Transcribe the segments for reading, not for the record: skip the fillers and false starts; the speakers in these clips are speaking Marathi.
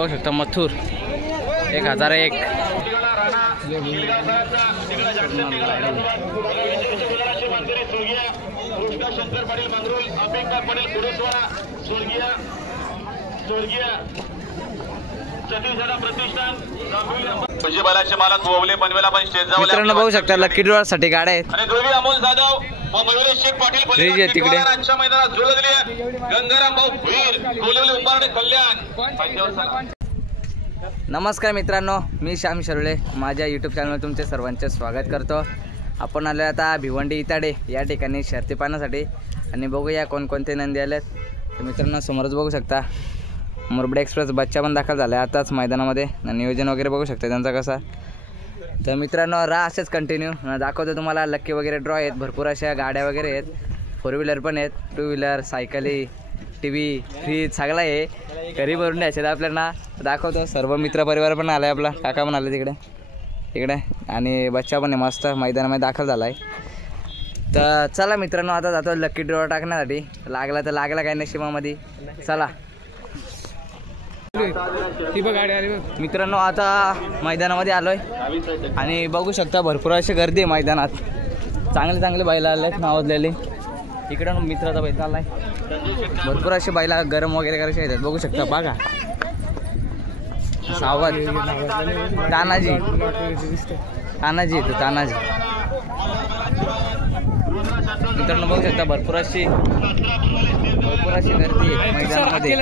बघू शकता मथुर 1001 शंकर पाटील मंगरूळ अंबेडकर पाटील कुडेश्वरा स्वर्गीय सतीश प्रतिष्ठान बालाचे मालक ओवले पनवेला पण स्टेज जाऊ मित्रांनो बघू शकता लकी ड्रॉ साठी गाड्या आहेत आणि ध्रुवी अमोल जाधव व मयुरेश शेख पाटील तिकडे आजच्या मैदानात जोडले दिली आहे. गंगाराम भाऊ भीर कोलिवली उंबारडे कल्याण. नमस्कार मित्रांनो, मी श्याम शरुळे माझ्या यूट्यूब चॅनलवर तुमचे सर्वांचे स्वागत करतो. आपण आलो आता भिवंडी इताडे या ठिकाणी शर्ती पाहण्यासाठी आणि बघूया कोणकोणते नंदी आलेत. तर मित्रांनो समोरच बघू शकता मुरबडे एक्सप्रेस बच्चा पण दाखल झाला आताच मैदानामध्ये. नियोजन वगैरे बघू शकता त्यांचा कसा. तर मित्रांनो राहा असेच कंटिन्यू दाखवतो तुम्हाला. लक्की वगैरे ड्रॉ आहेत, भरपूर अशा गाड्या वगैरे आहेत, 4 व्हीलर पण आहेत, 2 व्हीलर, सायकली, TV, फ्रीज सगळं आहे. घरी भरून द्यायचे आपल्याला दाखवतो. सर्व मित्रपरिवार पण आला आहे, आपला काका पण आले तिकडे आणि बच्चा पण आहे मस्त मैदानामध्ये दाखल झाला आहे. तर चला मित्रांनो आता जातो लकी ड्रॉ टाकण्यासाठी. लागला तर लागला काय नशिबामध्ये. चला मित्रांनो आता मैदानामध्ये आलोय आणि बघू शकता भरपूर अशी गर्दी आहे मैदानात. चांगले बैल आले आहेत नावाजलेले. इकडं मित्राचा बैल आलाय. भरपूर अशी बैला गरम वगैरे करायचे येतात बघू शकता. बघा सावध तानाजी येतो तानाजी. मित्रांनो बघू शकता भरपूर अशी गर्दी आहे मैदानामध्ये.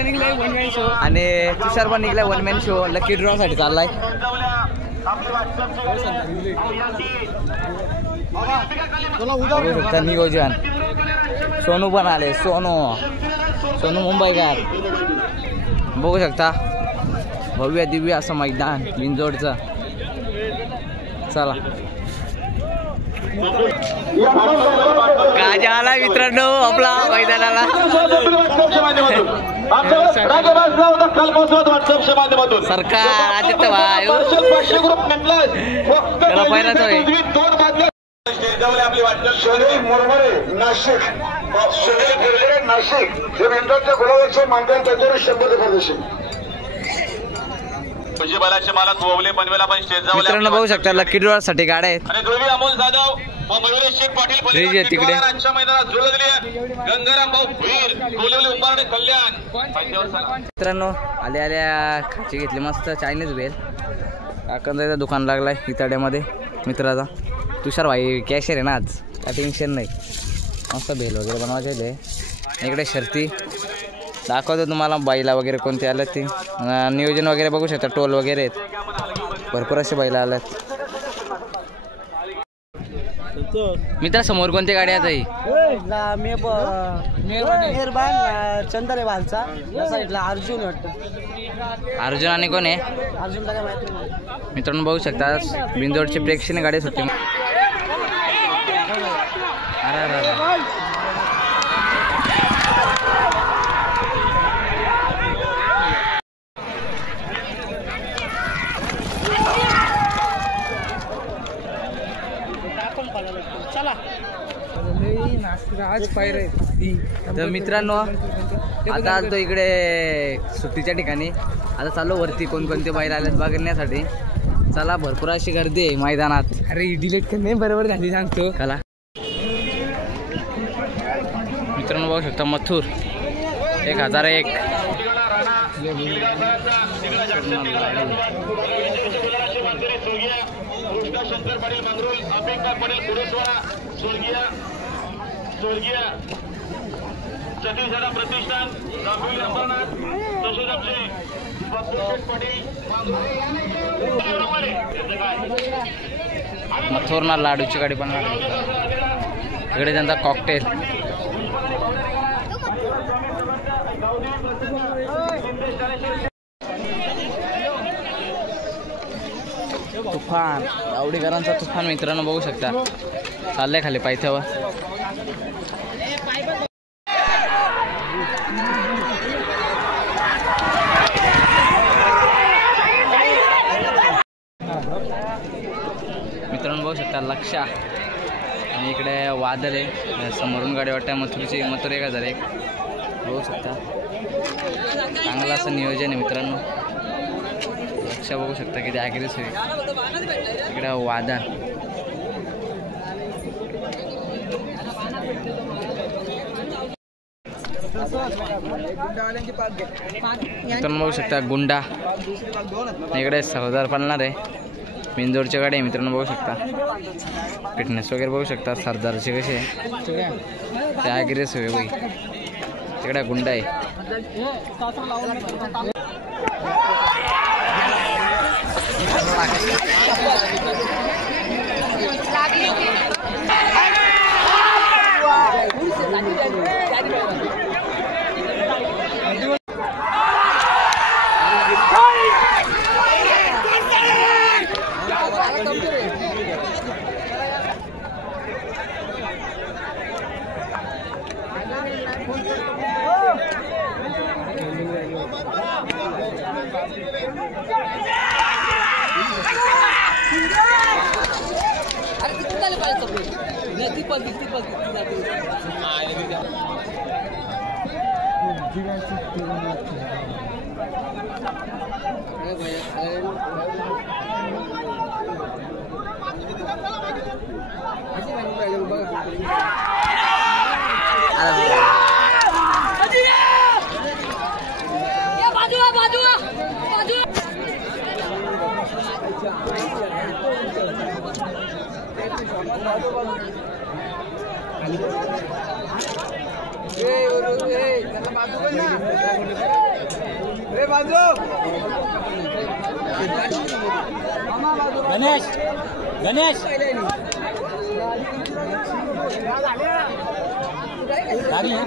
आणि तुषार पण निघलाय 1 मॅन शो लकी ड्रॉ साठी चाललाय. बघू शकता नियोजन. सोनू पण आले, सोनू मुंबईकर. बघू शकता भव्य दिव्य असं मैदान बिंजोडचं. चला काजा आला मित्रांनो आपला मैदानाला. सरकार आदित्य भाई त्याला पहिलाच आहे. नाशिक हे विंडोच्या गुलाबाचे मानधन त्याच्यावर 100% बालाचे मालक ओवले पनवेला पण स्टेज जाऊ. मित्रांनो बघू शकता लकी ड्रॉ साठी गाड्या आहेत. आणि ध्रुवी अमोल जाधव व मयुरेश शेख पाटील तिकडे आजच्या मैदानात जोडले दिली आहे. गंगाराम भाऊ भीर कोलिवली उंबारडे कल्याण. मित्रांनो आल्या खाची घेतली मस्त चायनीज भेल. काकांचं दुकान लागलाय इताड्यामध्ये मित्राचा. तुषार भाई कॅशियर आहे ना आज, काय टेन्शन नाही. मस्त भेल वगैरे बनवायचे. इकडे शर्ती दाखवतो तुम्हाला बैला वगैरे कोणते आलेत ते. नियोजन वगैरे बघू शकता. टोल वगैरे आहेत, भरपूर असे बैला आलेत. मित्रा समोर कोणत्या गाड्या आहेत? चंदर भालचा साईडला अर्जुन वाटतं. अर्जुन आणि कोण आहे अर्जुनला काय माहिती नाही. मित्रांनो बघू शकता बिंदोडची प्रेक्षणीय गाडी सुटते. तर मित्रांनो आता आलो इकडे सुट्टीच्या ठिकाणी. आता चालू वरती कोणकोणते बैल आलेत बघण्यासाठी. चला भरपूर अशी गर्दी आहे मैदानात. अरे डिलीट करणे बरोबर झाली सांगतो. चला मित्रांनो बघू शकता मथुर 1001 शंकर पाटील मंगरूळ अंबेडकर पाटील कुडेश्वरा स्वर्गीय सतीश प्रतिष्ठान तसेच आमचे पाटील मथुरना लाडूची गाडी पण लागली. इकडे त्यांचा कॉकटेल. तुफान आवडीकरांचा तुफान मित्रांनो बघू शकता चाललंय खाली पायथ्यावर. मित्रांनो बघू शकता लक्षा आणि इकडे वादळ आहे. समोरून गाडी वाटते मथुरची. मथुर 1001 बघू शकता. चांगलं असं नियोजन आहे मित्रांनो. पक्ष बघू शकता किती ॲग्रेसिव्ह आहे. इकडे वादन मित्रांनो बघू शकता गुंडा. इकडे सरदार पळणार आहे. बिंदोरच्या गाडी आहे मित्रांनो बघू शकता. फिटनेस वगैरे बघू शकता सरदारचे कसे आहे ते ॲग्रेसिव्ह आहे बाई. तिकडे गुंडा आहे. गणेश गणेश गाडी आहे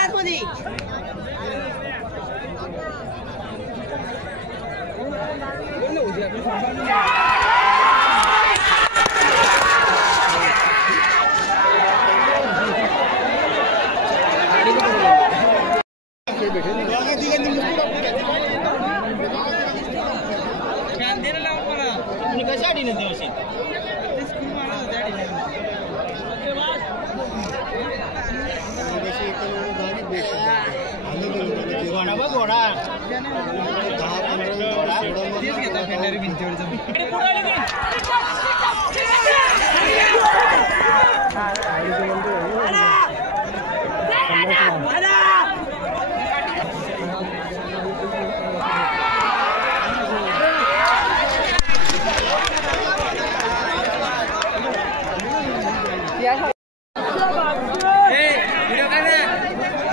आतमध्ये.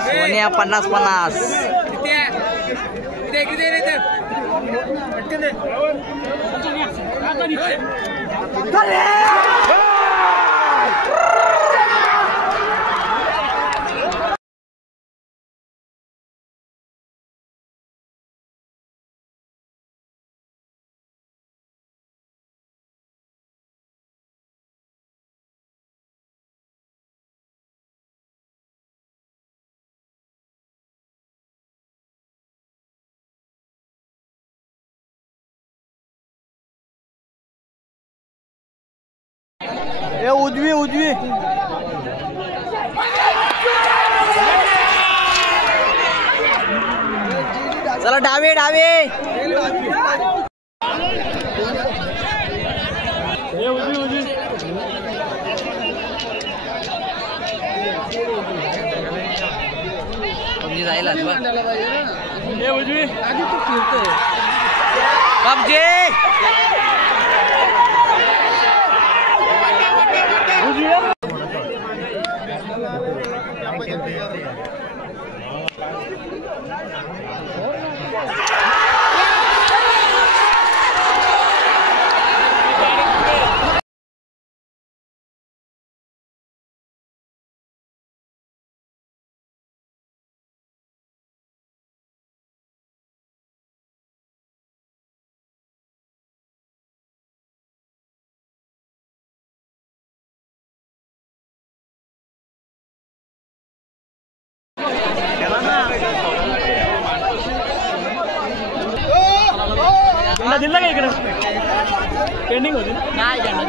सोनिया 50-50. उजवी उजवी चला डावे डावे. पबजी जायला उजवी आधी तू फिरतोय पबजी दिला का इकडे पेंडिंग होती नाही गेला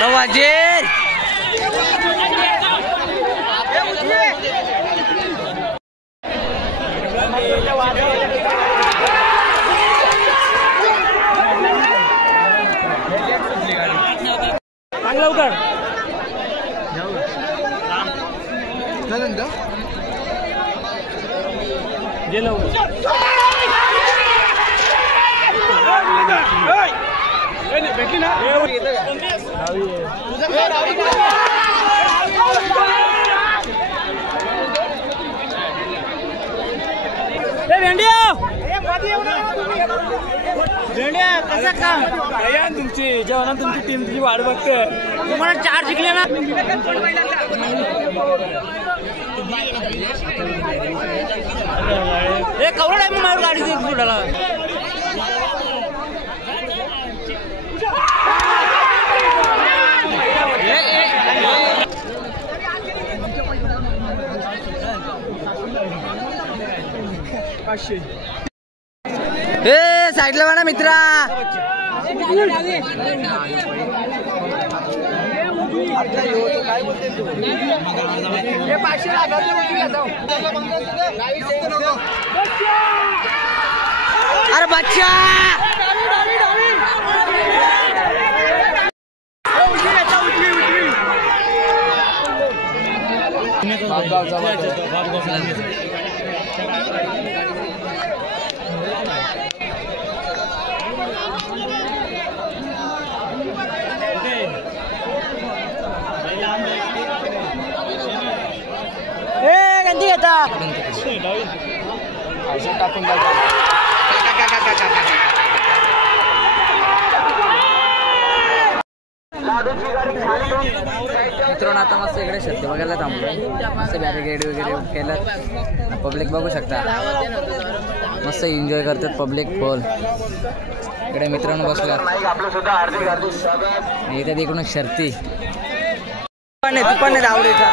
रवाजीर चांगला उतर गेलो भेटली ना तुमची जेवणा तुमची टीम तुझी वाढ बघते तुम्हाला 4 जिंकले ना कवडा टाइम मारून गाडी सुटाला साईडला म्हणा मित्रा अरे बच्चा मित्रांनो आता मस्त इकडे शर्ती बघायला थांबलो मस्त बॅरिकेड वगैरे केलं पब्लिक बघू शकता मस्त एन्जॉय करतात पब्लिक फुल इकडे मित्रांनो बसला इथे तिकडून शर्ती पण आवडीचा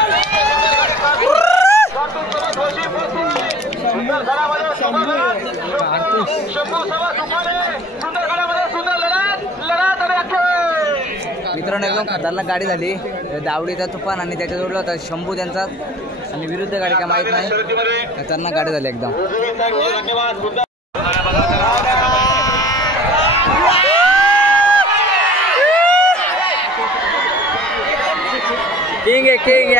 मित्रांनो एकदम खतरनाक गाडी झाली दावडीचा तुफान आणि त्याच्या जोडला होता शंभू त्यांचा आणि विरुद्ध गाडी काय माहित नाही खतरनाक गाडी झाली एकदम किंग किंग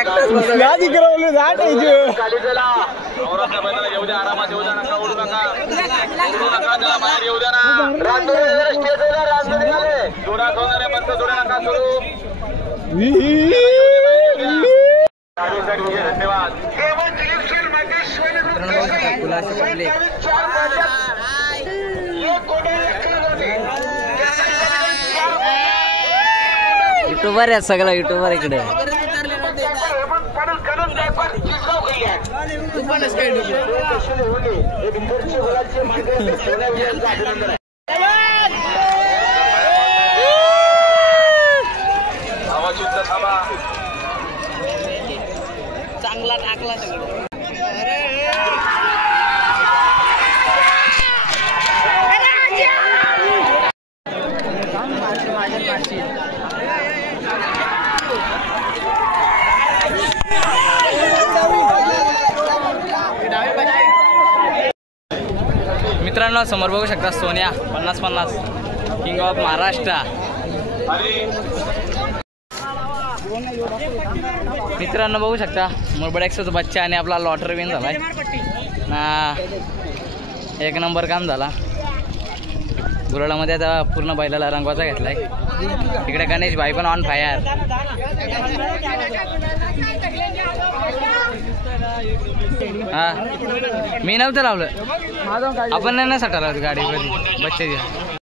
युट्यूबर आहे सगळं युट्यूबर इकडे चांगला टाकला सगळं मित्रांनो समोर बघू शकता सोन्या 50-50 किंग ऑफ महाराष्ट्र. मित्रांनो बघू शकता मुरबड एक्सचा बच्चा आणि आपला लॉटरी विन झालाय ना. एक नंबर काम झाला. गुराळामध्ये आता पूर्ण बैलाला रंगवाचा घेतलाय. इकडे गणेश भाई पण ऑन फायर. हा मी नव्हतं लावलं. आपण नाही सटाला गाडीवर बच्चे